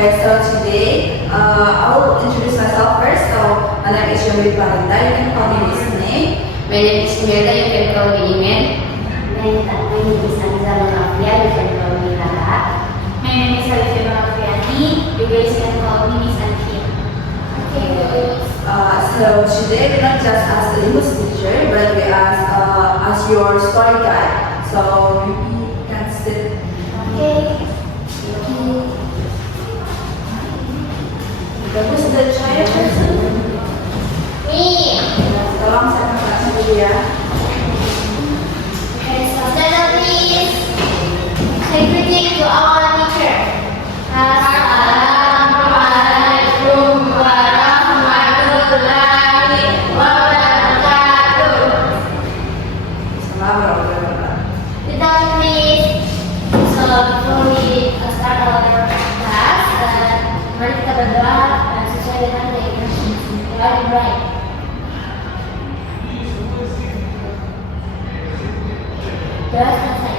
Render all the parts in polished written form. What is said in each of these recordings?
Okay, so today I will introduce myself first. So my name is Yomir Parinda. You can call me Miss Name. My name is Mirta, you can call me Imen. My name is Anza Monafia, you can call me Lara. My name is Alifia Monafiani. You guys can call me Miss Alifia. So today we not just ask the English teacher, but we ask your story guide. So you can sit. Okay. Who's the shy person? Me. Tolong saya kasih dulu ya. Okay, so then please say greeting to our teacher. Assalamualaikum warahmatullahi wabarakatuh. Selamat berdoa. Without please. So before we start our class, mari kita berdoa sesuai dengan keinginan Tuhan Ibrahim. Doa selesai.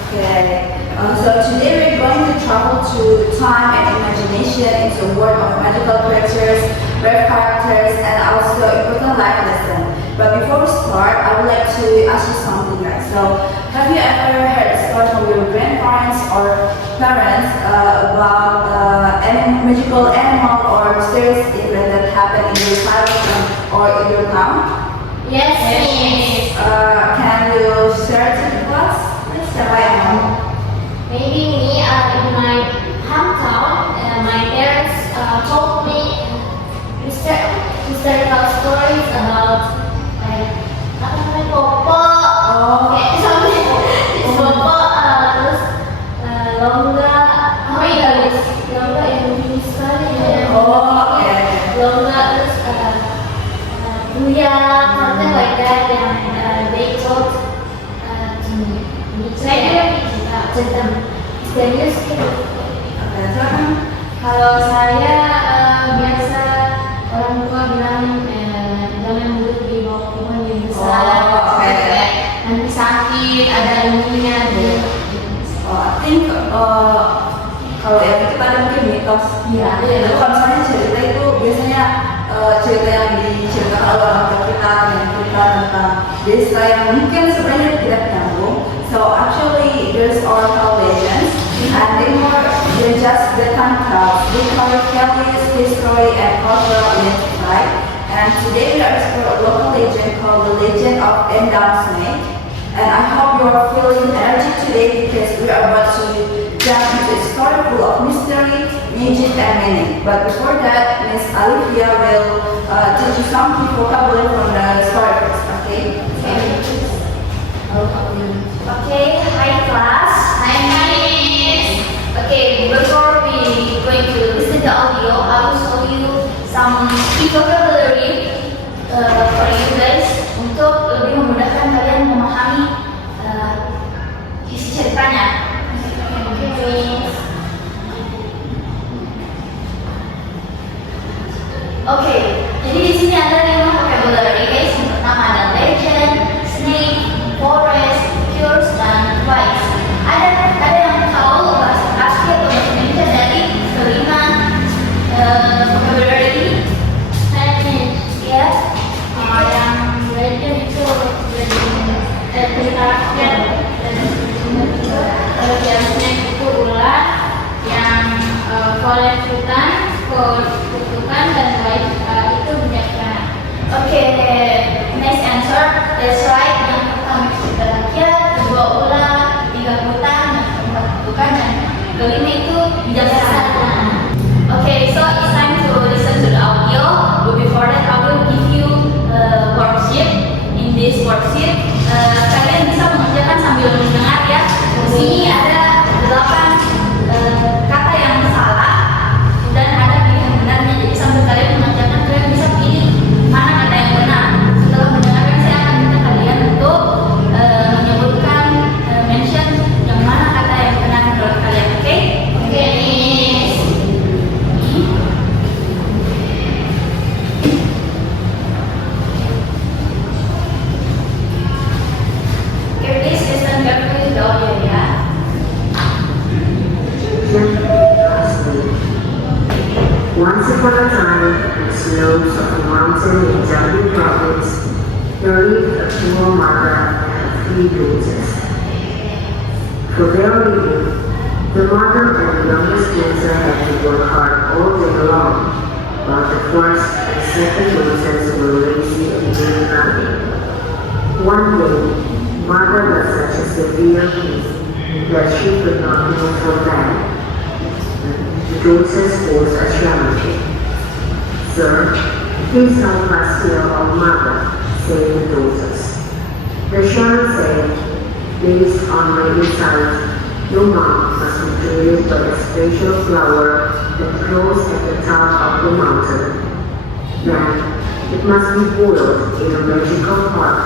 Okay. So today we're going to travel to time and imagination into a world of magical creatures, rare characters, and also important life lessons. But before we start, I would like to ask you something, guys. So, have you ever heard a story from your grandparents or parents about any magical animal or mysterious event that happened in your childhood or in your town? Yes, Miss. Can you share it with us? Siapa yang mau? Maybe me in my hometown, my parents told me historical stories about like apa namanya Popo, kayak something it's Popo, terus longga, oh iya guys, longga yang begini sekali ya. Oke. Longga terus Buya, something like that yang they told to me. Saya juga cerita misterius gitu. Oke, silakan. Kalau saya biasa orang tua bilang jangan duduk di bawah pohon yang besar. Oh, oke. Nanti sakit, ada ininya gitu. I think kalau yang itu ada mungkin mitos. Iya. Jadi kalau misalnya cerita itu biasanya cerita yang diceritakan oleh orang tua kita yang cerita tentang desa yang mungkin sebenarnya tidak nyambung. So actually there's oracle legends and they more than just bedtime tales. They cover families, history, and cultural identity. And today we are exploring a local legend called the legend of Endang Snake. And I hope you are feeling energy today because we are about to jump into a story full of mystery, magic, and meaning. But before that, Miss Alifia will teach you some key vocabulary from the story first, okay? Okay, hi class. Hi Miss. Okay, before we going to listen to audio, I will show you some key vocabulary for you guys untuk lebih memudahkan kalian memahami isi ceritanya. Okay, Miss. Okay, jadi di sini ada 5 vocabulary guys. Yang pertama ada legend, snake, forest, cures, dan wise. Ada yang tahu bahasa asli atau bahasa Indonesia dari kelima vocabulary ini? Ya, Yang legend itu cerita rakyat, yang snake itu ular, yang forest hutan, kutukan, dan wise itu bijaksana. Okay, nice answer. That's right. Yang pertama cerita rakyat, kedua ular, ketiga hutan, yang keempat kutukan, dan kelima itu bijaksana. Okay, so it's time to listen to the audio. But before that, I will give you a worksheet. In this worksheet, kalian bisa mengerjakan sambil mendengar ya. Di sini ada 8 kata yang salah dan ada pilihan benarnya. Jadi sambil kalian mengerjakan, kalian bisa pilih mana kata yang benar. Setelah mendengarkan, saya akan minta kalian untuk single mother and 3 daughters. For their living, the mother and the youngest daughter had to work hard all day long, while the first and second daughters were lazy and doing nothing. One day, mother got such a severe pain that she could not move from bed. The daughters was a challenge. Sir, please help us heal our mother, said the daughters. The shaman said, based on my insight, your mom must be created by a special flower that grows at the top of the mountain. Then, it must be boiled in a magical pot,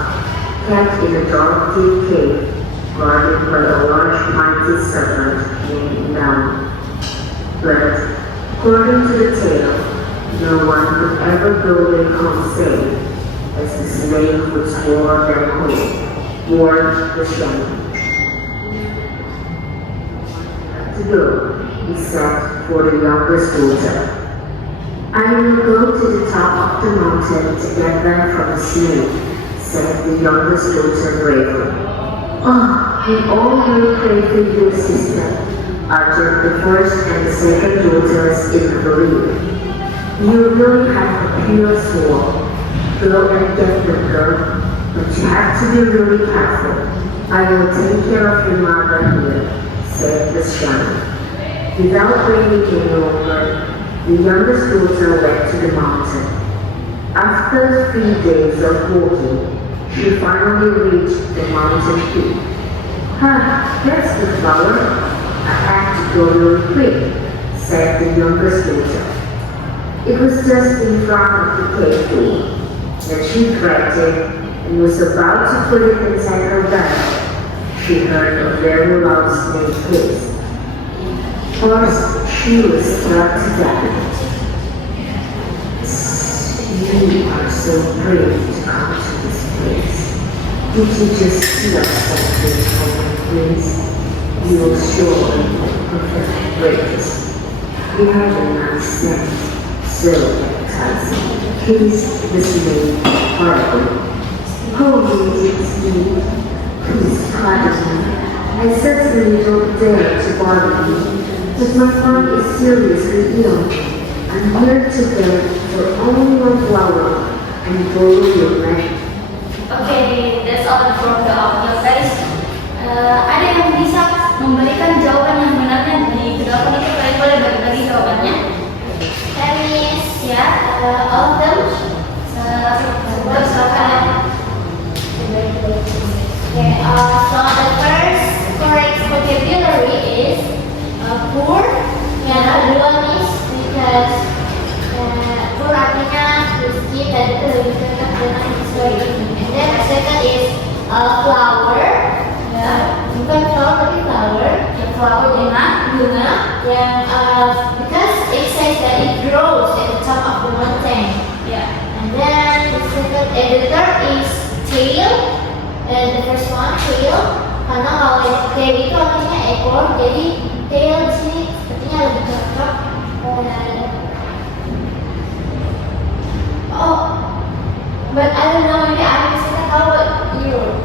kept in a dark deep cave, guarded by a large mighty serpent named Down. But, according to the tale, no one could ever go their home safe, as the snake would swallow them whole, warned the shaman. To go, he said for the youngest daughter. I will go to the top of the mountain to get them from the snake, said the youngest daughter bravely. Oh, we all will pray for you, sister, uttered the first and the second daughters in belief. You really have a pure soul. Go and get them, girl, but you have to be really careful. I will take care of your mother here, said the shaman. Without waiting any longer, the youngest daughter went to the mountain. After 3 days of walking, she finally reached the mountain peak. That's the flower. I have to go really quick, said the youngest daughter. It was just in front of the cave door, and she grabbed it and was about to put it inside her bag. She heard a very loud snake hiss. First, she was struck to death. You are so brave to come to this place. Did you just see us something from my place? You will surely perfect greatness. We have a nice scent. So, cousin, please listen horribly. Oh, it's me. Please pardon me. I certainly don't dare to bother you, but my father is seriously ill. I'm here to beg for only one flower and borrow your land. Okay, that's all for the audio, guys. Ada yang bisa memberikan jawaban yang benarnya di kedua itu, kalian boleh bagi jawabannya. All of them. Okay, so the first correct vocabulary is poor. Yang kedua is because poor artinya miskin dan itu lebih dekat dengan history. And then the second is flower. Ya, bukan flower tapi flower. Yang flower bunga. Yang because it says that it grows at the top of the mountain. Yeah. And then the third is tail. And the first one tail. Karena kalau tail itu artinya ekor, jadi tail di sini sepertinya lebih cocok. Oh, but I don't know, maybe I bisa tahu you.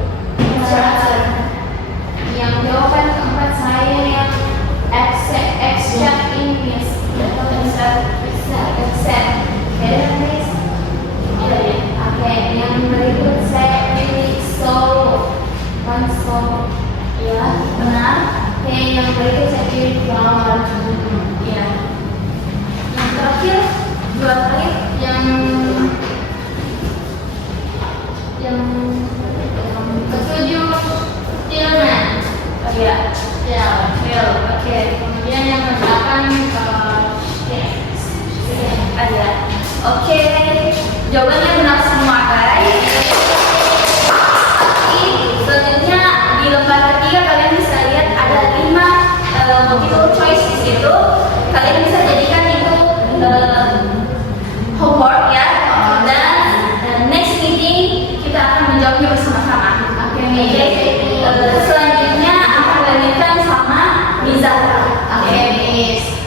Yang jawaban keempat saya yang extract English atau except. Oke, yang berikut saya pilih solo. One solo. Ya, benar. Oke, yang berikut saya pilih flower. Ya. Yang terakhir, dua terakhir yang ketujuh Tillman. Ya, Phil. Oke, kemudian yang ke-8 ada. Oke, jawabannya benar semua, guys. Tapi selanjutnya di lembar ketiga kalian bisa lihat ada 5 multiple choice di situ. Kalian bisa jadikan itu homework ya. Dan next meeting kita akan menjawabnya bersama-sama. Oke. Selanjutnya akan dilanjutkan sama Liza. Oke, Miss.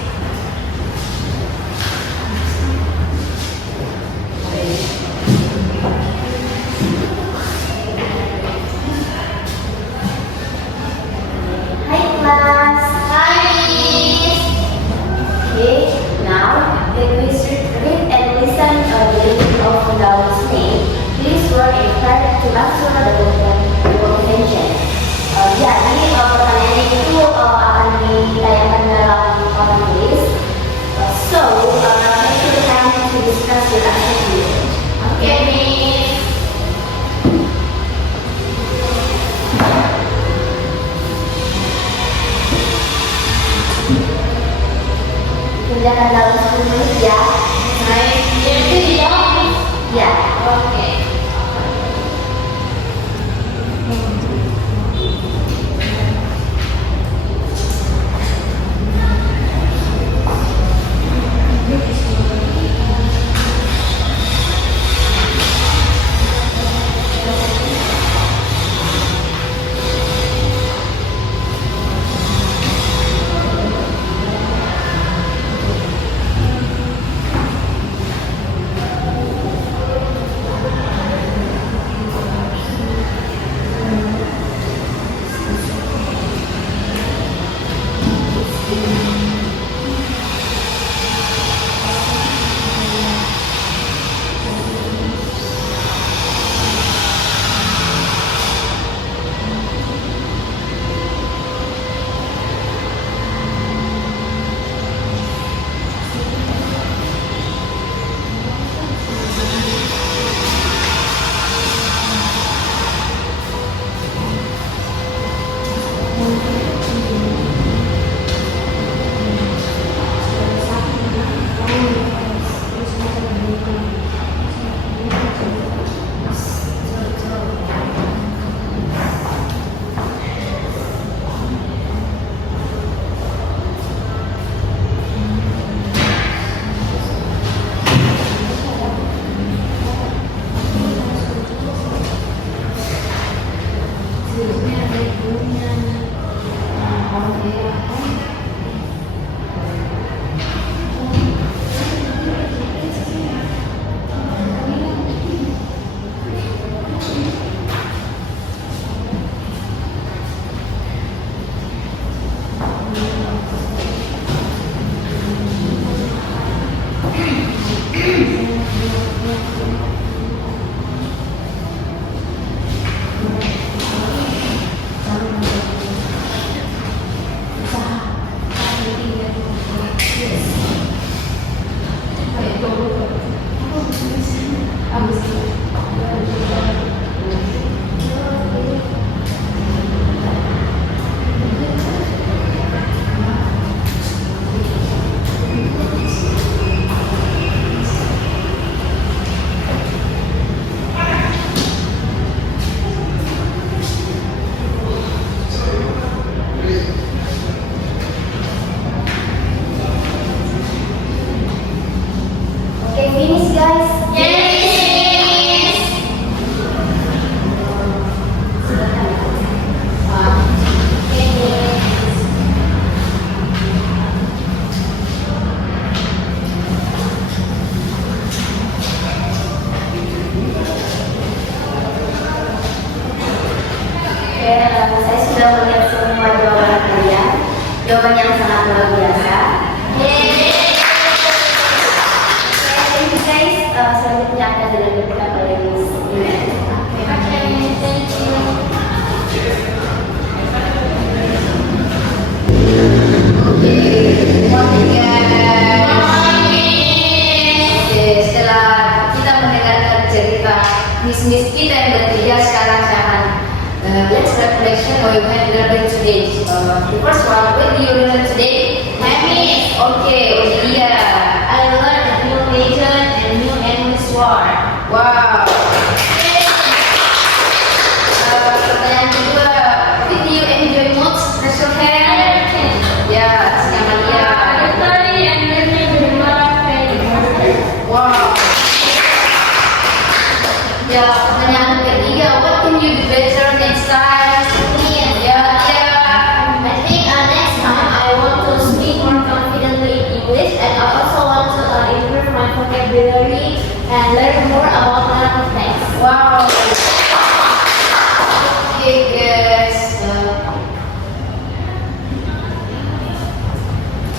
When we read and listen the reading of Daun's name, please were encouraged to answer the convention. Jadi pertanyaannya itu akan ditayangkan dalam koran tulis. So, next we have to discuss the activity. Okay, Miss. Kerjakan dalam 10 menit ya. Baik, jadi dijawab, Miss. Ya. Oke. Finish guys. Yes. Saya sudah melihat semua jawaban kalian. Jawaban yang sangat luar biasa. Thank you guys. Selanjutnya akan dilanjutkan oleh Miss Ines. Thank you. Morning guys. Oke, setelah kita mendengarkan cerita Miss kita yang bertiga, sekarang saya akan let's reflection what you have learned today. The first one, what do you learn today? Miss. Okay, Odia. I learned a new legend and new English word. Wow. Pertanyaan kedua, did you enjoy most? Raise your hand. Ya, sama dia. Study and listening to more Wow. Ya, pertanyaan ketiga, what can you do better next time? Ya. I think next time I want to speak more confidently in English, and I also want to improve my vocabulary and learn more about learning things. Wow. Okay guys.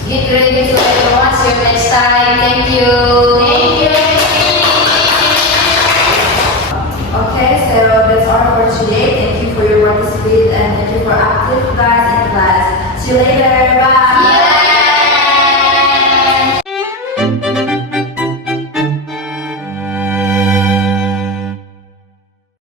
Get ready to everyone. See you next time. right. Thank you. Thank you. Okay, so that's all for today. Thank you for your participation and thank you for active class in class. See you later.